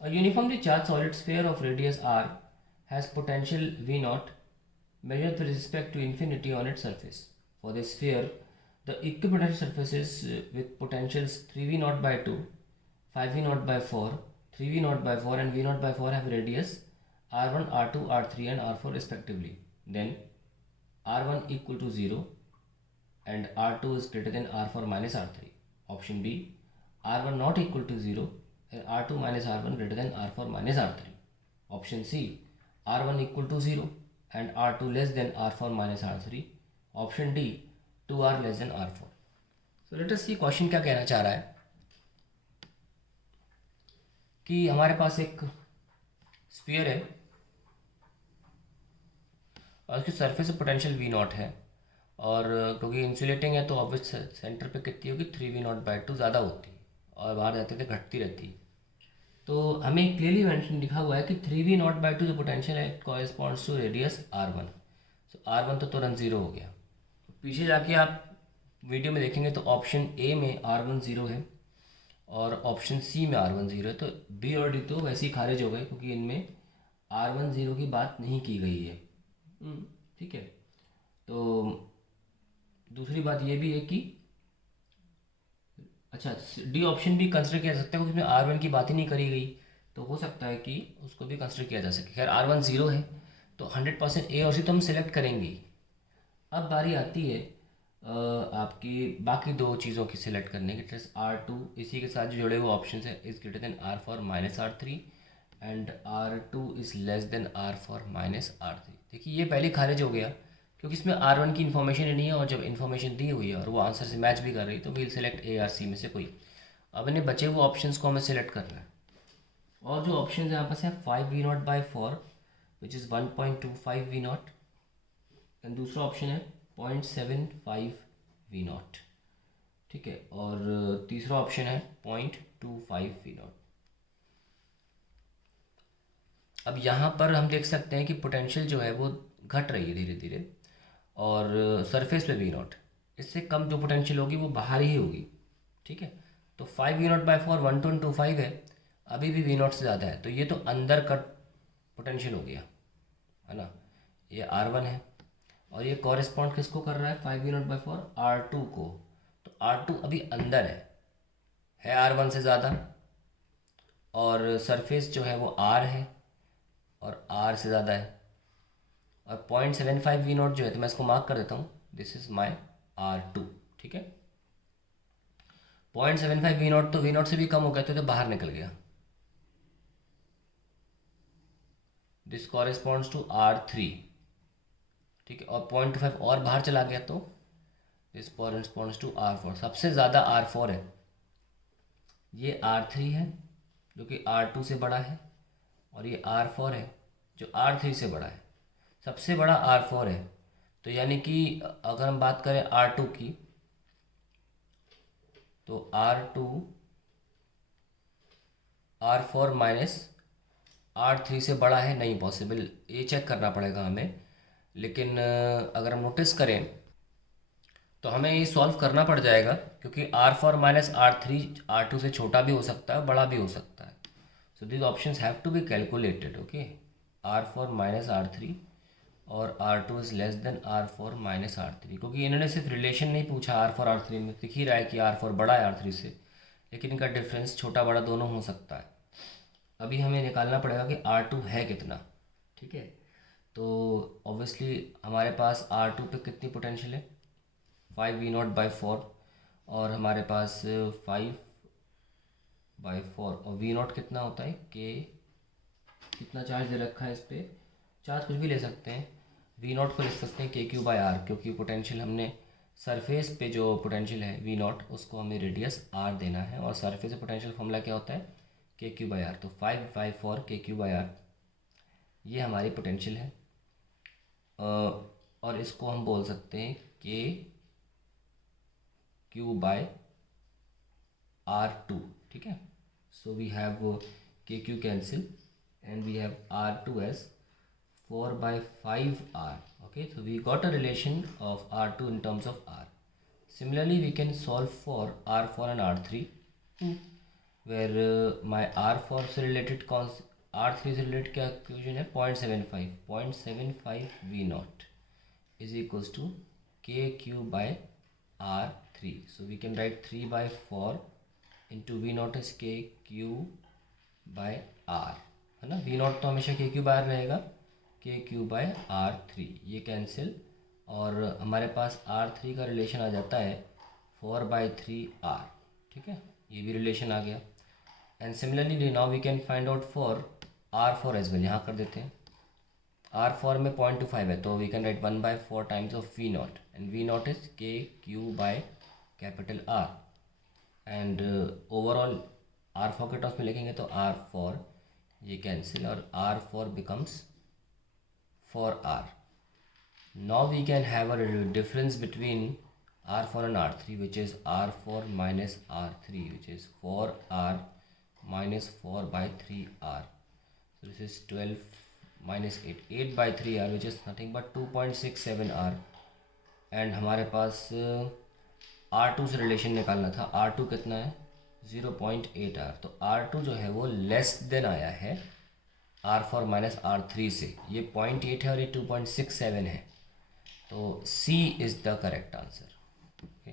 A uniformly charged solid sphere of radius r has potential V naught measured with respect to infinity on its surface. For the sphere, the equipotential surfaces with potentials 3V naught by 2, 5V naught by 4, 3V naught by 4 and V naught by 4 have radius r1, r2, r3 and r4 respectively. Then r1 equal to 0 and r2 is greater than r4 minus r3. Option B, r1 not equal to 0 and r2 minus r1 greater than r4 minus r3. Option C, r1 equal to 0 and r2 less than r4 minus r3. Option D, 2r less than r4. So let us see question क्या कहना चाह रहा है कि हमारे पास एक sphere है और उसकी सरफेस पोटेंशियल वी नॉट है और क्योंकि इंसुलेटिंग है तो ऑब्वियस सेंटर पे कितनी होगी 3V नॉट बाई 2 ज़्यादा होती है और बाहर जाते थे घटती रहती है। तो हमें क्लियरली मेंशन लिखा हुआ है कि 3V नॉट बाई 2 जो पोटेंशियल है corresponds to radius r1। So r1 तो तुरंत ज़ीरो हो गया। पीछे जाके आप वीडियो में देखेंगे तो ऑप्शन ए में r1 ज़ीरो है और ऑप्शन सी में r1 ज़ीरो है, तो बी और डी तो वैसे ही खारिज हो गए क्योंकि इनमें r1 ज़ीरो की बात नहीं की गई है। ठीक है। तो दूसरी बात ये भी है कि अच्छा डी ऑप्शन भी कंसिडर किया जा सकता है क्योंकि उसमें आर वन की बात ही नहीं करी गई, तो हो सकता है कि उसको भी कंसिडर किया जा सके। खैर आर वन ज़ीरो है तो 100% ए और सी तो हम सिलेक्ट करेंगे। अब बारी आती है आपकी बाकी दो चीज़ों की सिलेक्ट करने की। जैसे आर टू इसी के साथ जो जुड़े हुए ऑप्शन है is greater than R four minus R three and R two is less than R four minus R three. देखिए ये पहले खारिज हो गया क्योंकि इसमें आर वन की इन्फॉर्मेशन ही नहीं है और जब इन्फॉर्मेशन दी हुई है और वो आंसर से मैच भी कर रही है तो we'll select A or C में से कोई। अब इन्हें बचे हुए ऑप्शंस को हमें सेलेक्ट करना है और जो ऑप्शन यहाँ पास है 5V not by 4 which is 1.25V not and दूसरा ऑप्शन है 0.75V नॉट। ठीक है। और तीसरा ऑप्शन है 0.25V नॉट। अब यहाँ पर हम देख सकते हैं कि पोटेंशियल जो है वो घट रही है धीरे धीरे और सरफेस पे वी नॉट इससे कम जो पोटेंशियल होगी वो बाहर ही होगी। ठीक है। तो 5V नॉट बाई 4 1.25 है, अभी भी वी नॉट से ज़्यादा है तो ये तो अंदर का पोटेंशियल हो गया है ना। ये R1 है और ये कॉरेस्पॉन्ड किसको कर रहा है 5V नॉट बाई 4 R2 को। तो R2 अभी अंदर है R1 से ज़्यादा और सरफेस जो है वो R है और R से ज़्यादा है और 0.75V नॉट जो है तो मैं इसको मार्क कर देता हूँ, दिस इज़ माई R2। ठीक है। 0.75V नॉट तो वी नॉट से भी कम हो गया तो बाहर निकल गया। This corresponds to R3। ठीक है। और 0.25 और बाहर चला गया तो दिस कॉरेस्पॉन्ड्स टू R4। सबसे ज़्यादा R4 है, ये R3 है जो कि R2 से बड़ा है और ये R4 है जो R3 से बड़ा है। सबसे बड़ा R4 है तो यानी कि अगर हम बात करें R2 की तो R2 R4 माइनस R3 से बड़ा है, नहीं पॉसिबल, ये चेक करना पड़ेगा हमें। लेकिन अगर हम नोटिस करें तो हमें ये सॉल्व करना पड़ जाएगा क्योंकि R4 माइनस R3 R2 से छोटा भी हो सकता है बड़ा भी हो सकता है। So this options have to be calculated. Okay, R4 माइनस R3 और R2 is less then R4 माइनस R3 क्योंकि इन्होंने सिर्फ रिलेशन नहीं पूछा R4 R3 में, दिख ही रहा है कि R4 बड़ा है R3 से, लेकिन इनका डिफरेंस छोटा बड़ा दोनों हो सकता है। अभी हमें निकालना पड़ेगा कि R2 है कितना। ठीक है। तो ऑब्वियसली हमारे पास R2 पे कितनी पोटेंशियल है 5V नॉट बाई 4 और हमारे पास 5/4 और V नॉट कितना होता है के कितना चार्ज दे रखा है इस पर, चार्ज कुछ भी ले सकते हैं। वी नॉट को लिख सकते हैं KQ/R क्योंकि पोटेंशियल हमने सरफेस पे जो पोटेंशियल है वी नॉट उसको हमें रेडियस R देना है और सरफेस पोटेंशियल फॉर्मूला क्या होता है KQ/R। तो 5/4 KQ/R ये हमारी पोटेंशियल है और इसको हम बोल सकते हैं KQ/R2। ठीक है। So we have KQ cancel and we have R2 as 4/5R. Okay, so we got a relation of R2 in terms of R. Similarly, we can solve for R4 and R3 where my R4 से related R3 से related क्या equation है, 0.75 V naught is equals to K Q by R3. So we can write 3/4 into V naught is K Q by R, है ना. V naught तो हमेशा K Q by R रहेगा, K Q by R3 ये cancel, और हमारे पास R3 का relation आ जाता है 4/3R. ठीक है, ये भी रिलेशन आ गया. And similarly now we can find out for R4 as well. यहाँ कर देते हैं. R4 में 0.25 है, तो we can write 1/4 times of V nought, and V nought is K Q by capital R. And overall R4 के terms में लिखेंगे तो R4 ये कैंसिल, और R4 becomes 4R. Now we can have a difference between R4 and R3 which is R4 minus R3 which is 4R minus 4/3R. So this is 12 minus 8/3R which is nothing but 2.67R. And हमारे पास R2 से relation निकालना था. R2 कितना है, 0.8R. तो R2 जो है वो लेस देन आया है R4 माइनस R3 से. ये 0.8 है और ये 2.67 है. तो C is the correct answer. Okay.